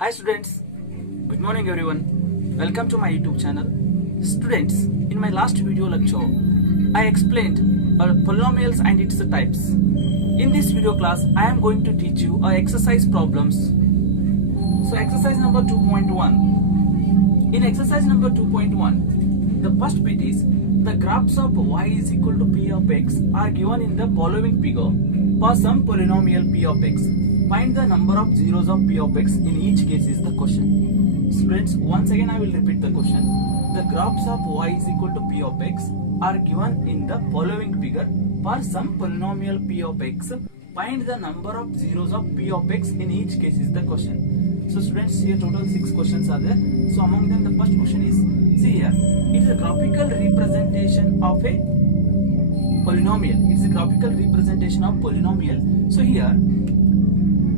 Hi students, good morning everyone. Welcome to my YouTube channel. Students, in my last video lecture, I explained polynomials and its types. In this video class, I am going to teach you exercise problems. So exercise number 2.1. In exercise number 2.1, the first bit is the graphs of y is equal to p of x are given in the following figure for some polynomial p of x. Find the number of zeros of p of x in each case is the question. Students, once again I will repeat the question. The graphs of y is equal to p of x are given in the following figure for some polynomial p of x. Find the number of zeros of p of x in each case is the question. So students, here total 6 questions are there. So among them the first question is, see here, it is a graphical representation of a polynomial. It's a graphical representation of polynomial. So here,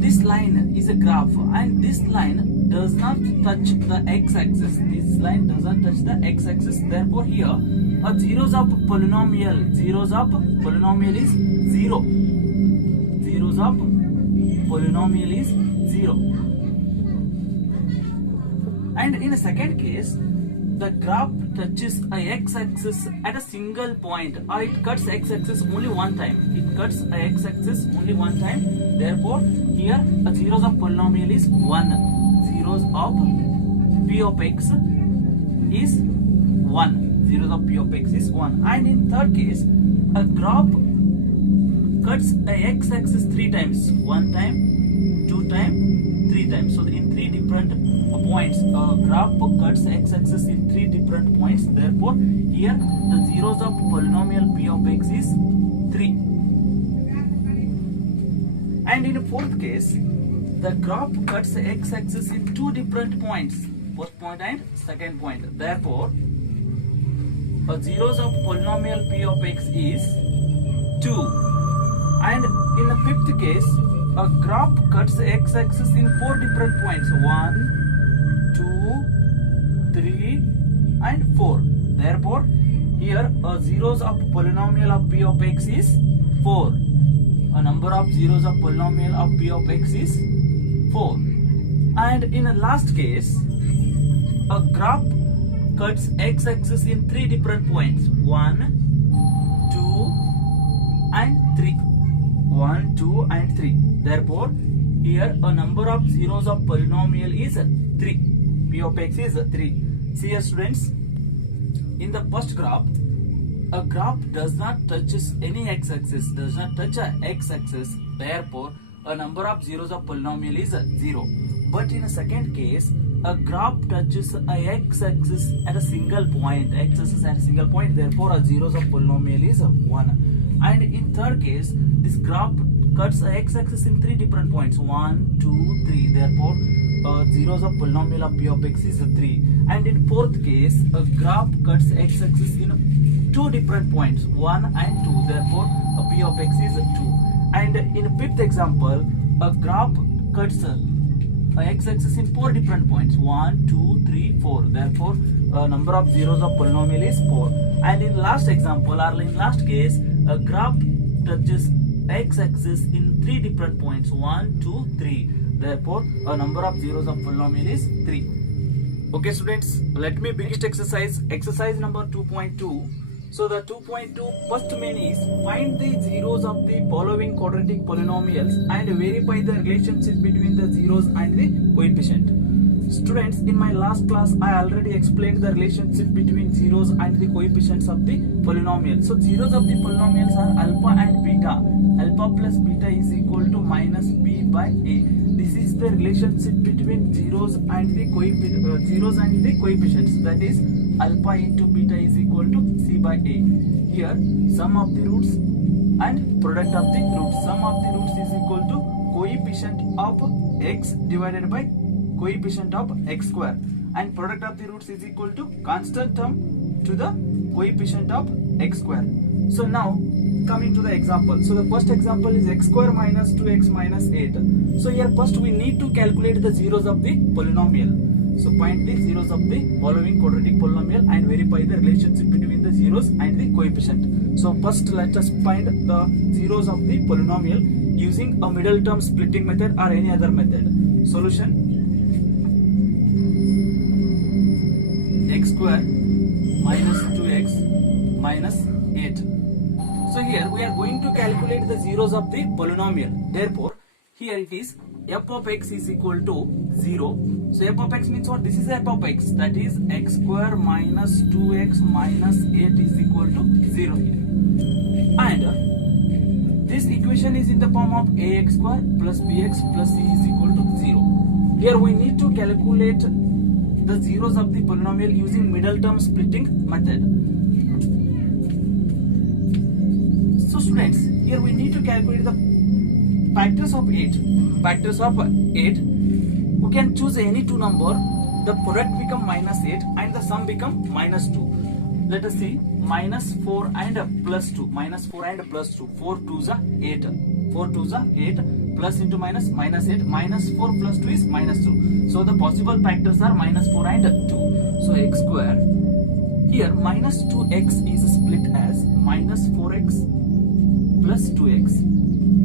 this line is a graph and this line does not touch the x-axis. This line does not touch the x-axis. Therefore here, zeros of polynomial is 0. Zeros of polynomial is 0. And in a second case, the graph touches a x-axis at a single point, or it cuts x-axis only one time. It cuts a x-axis only one time. Therefore, here a zeros of polynomial is 1. Zeros of p of x is 1. Zeros of p of x is 1. And in third case, a graph cuts a x-axis 3 times. 1 time, 2 times, 3 times. So in 3 different points, graph cuts x-axis in 3 different points. Therefore, here the zeros of polynomial p of x is 3. And in the fourth case, the graph cuts the x-axis in 2 different points, first point and second point. Therefore, zeros of polynomial p of x is 2. And in the fifth case, a graph cuts the x-axis in 4 different points, 1, 2, 3 and 4. Therefore, here zeros of polynomial of p of x is 4. A number of zeros of polynomial of p of x is 4. And in the last case, a graph cuts x-axis in 3 different points, 1, 2 and 3. 1, 2 and 3. Therefore, here a number of zeros of polynomial is 3. P of x is 3. See here students, in the first graph, a graph does not touch any x-axis, does not touch a x-axis. Therefore, a number of zeros of polynomial is 0. But in a second case, a graph touches a x-axis at a single point. X-axis at a single point. Therefore, a zeros of polynomial is 1. And in third case, this graph cuts a x-axis in 3 different points, 1, 2, 3. Therefore, zeros of polynomial of p of x is 3. And in fourth case, a graph cuts x-axis in 2 different points, 1 and 2. Therefore, p of x is 2. And in fifth example, a graph cuts x-axis in 4 different points, 1, 2, 3, 4. Therefore, number of zeros of polynomial is 4. And in last example, or in last case, a graph touches x-axis in 3 different points, 1, 2, 3. Therefore, a number of zeros of polynomial is 3. Okay students, let me begin exercise. Exercise number 2.2. So the 2.2 first main is find the zeros of the following quadratic polynomials and verify the relationship between the zeros and the coefficient. Students, in my last class I already explained the relationship between zeros and the coefficients of the polynomial. So zeros of the polynomials are alpha and beta. Alpha plus beta is equal to minus b by a. This is the relationship between zeros and the coefficients. That is, alpha into beta is equal to c by a. Here, sum of the roots and product of the roots. Sum of the roots is equal to coefficient of x divided by coefficient of x square, and product of the roots is equal to constant term to the coefficient of x square. So now coming to the example. So the first example is x square minus 2x minus 8. So here first we need to calculate the zeros of the polynomial. So find the zeros of the following quadratic polynomial and verify the relationship between the zeros and the coefficient. So first let us find the zeros of the polynomial using a middle term splitting method or any other method. Solution. x square minus 2x minus 8. So here we are going to calculate the zeros of the polynomial. Therefore, here it is f of x is equal to 0. So f of x means what? This is f of x, that is x square minus 2x minus 8 is equal to 0 here. And this equation is in the form of ax square plus bx plus c is equal to 0. Here we need to calculate the zeros of the polynomial using middle term splitting method. So students, here we need to calculate the factors of 8. Factors of 8, we can choose any two number, the product become minus 8 and the sum become minus 2. Let us see, minus 4 and plus 2, minus 4 and plus 2, 4 2s are 8, 4 2s are 8, plus into minus, minus 8, minus 4 plus 2 is minus 2. So the possible factors are minus 4 and 2. So x square, here minus 2x is split as minus 4x plus 2x,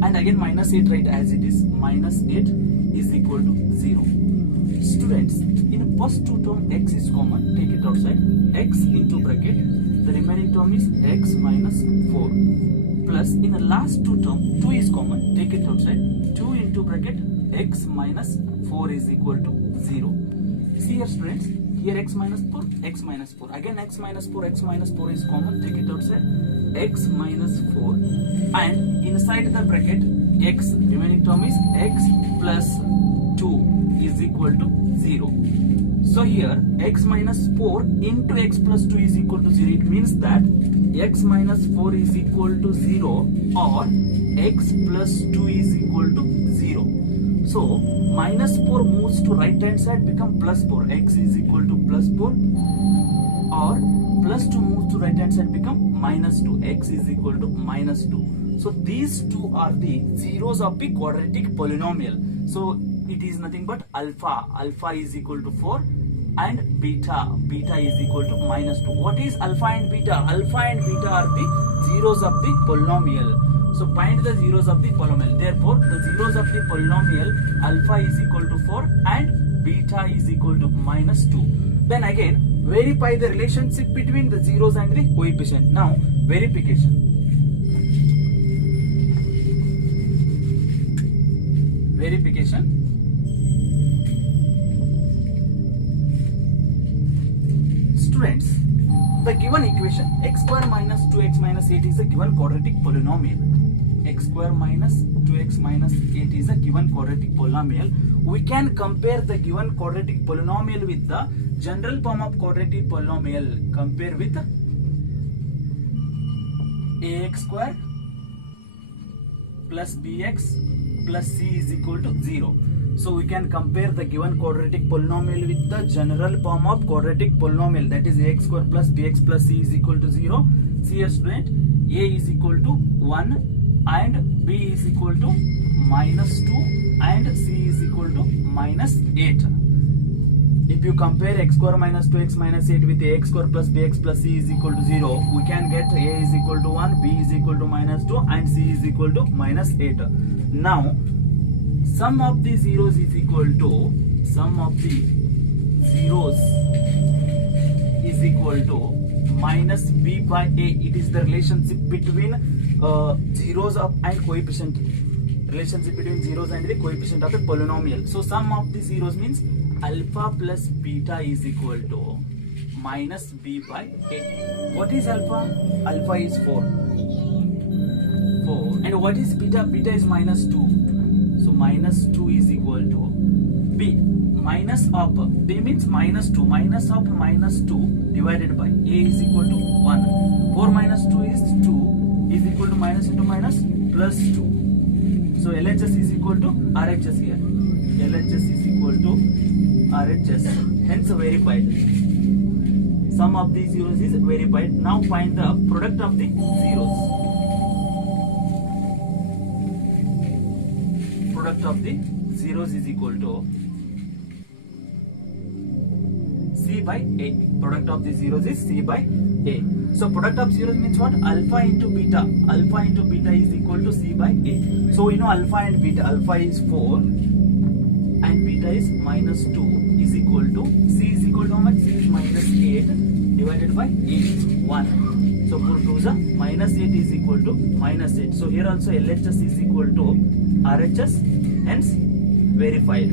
and again minus 8 right as it is, minus 8 is equal to 0. Students, in first two term x is common, take it outside, x into bracket, the remaining term is x minus 4, plus in the last two term 2 is common, take it outside, 2 into bracket, x minus 4 is equal to 0. See here students, here x minus 4, again x minus 4 is common, take it outside, x minus 4, and inside the bracket x, remaining term is x plus 2 is equal to 0. So here x minus 4 into x plus 2 is equal to 0. It means that x minus 4 is equal to 0 or x plus 2 is equal to 0. So minus 4 moves to right hand side, become plus 4, x is equal to plus 4, or plus 2 moves to right hand side, become minus 2, x is equal to minus 2. So these two are the zeros of the quadratic polynomial. So it is nothing but alpha is equal to 4 and beta is equal to minus 2. What is alpha and beta? Alpha and beta are the zeros of the polynomial. So find the zeros of the polynomial. Therefore, the zeros of the polynomial alpha is equal to 4 and beta is equal to minus 2. Then again, verify the relationship between the zeros and the coefficient. Now, verification. Students, the given equation x square minus 2x minus 8 is a given quadratic polynomial. X square minus 2x minus 8 is a given quadratic polynomial. We can compare the given quadratic polynomial with the general form of quadratic polynomial. Compare with ax square plus bx plus c is equal to 0. So we can compare the given quadratic polynomial with the general form of quadratic polynomial, that is ax square plus bx plus c is equal to 0. See here student, a is equal to 1 and b is equal to minus 2 and c is equal to minus 8. If you compare x square minus 2x minus 8 with ax square plus bx plus c is equal to 0, we can get a is equal to 1, b is equal to minus 2 and c is equal to minus 8. Now, sum of the zeros is equal to minus b by a. It is the relationship between zeros of and coefficient. Relationship between zeros and the coefficient of a polynomial. So sum of the zeros means alpha plus beta is equal to minus b by a. What is alpha? Alpha is 4. And what is beta? Beta is minus 2. So minus 2 is equal to b. Minus of b means minus 2. Minus of minus 2 divided by a is equal to 1. 4 minus 2 is 2 is equal to minus into minus plus 2. So LHS is equal to RHS here. LHS is equal to RHS. Hence verified. Sum of the zeros is verified. Now find the product of the zeros. Product of the zeros is equal to C by A. Product of the zeros is C by A. So product of zeros means what? Alpha into beta. Alpha into beta is equal to C by A. So we know alpha and beta. Alpha is 4 and beta theta is minus 2 is equal to C is equal to how much? C is minus 8 divided by 8, 1. So 4 2 is minus 8 is equal to minus 8. So here also LHS is equal to RHS, hence verified.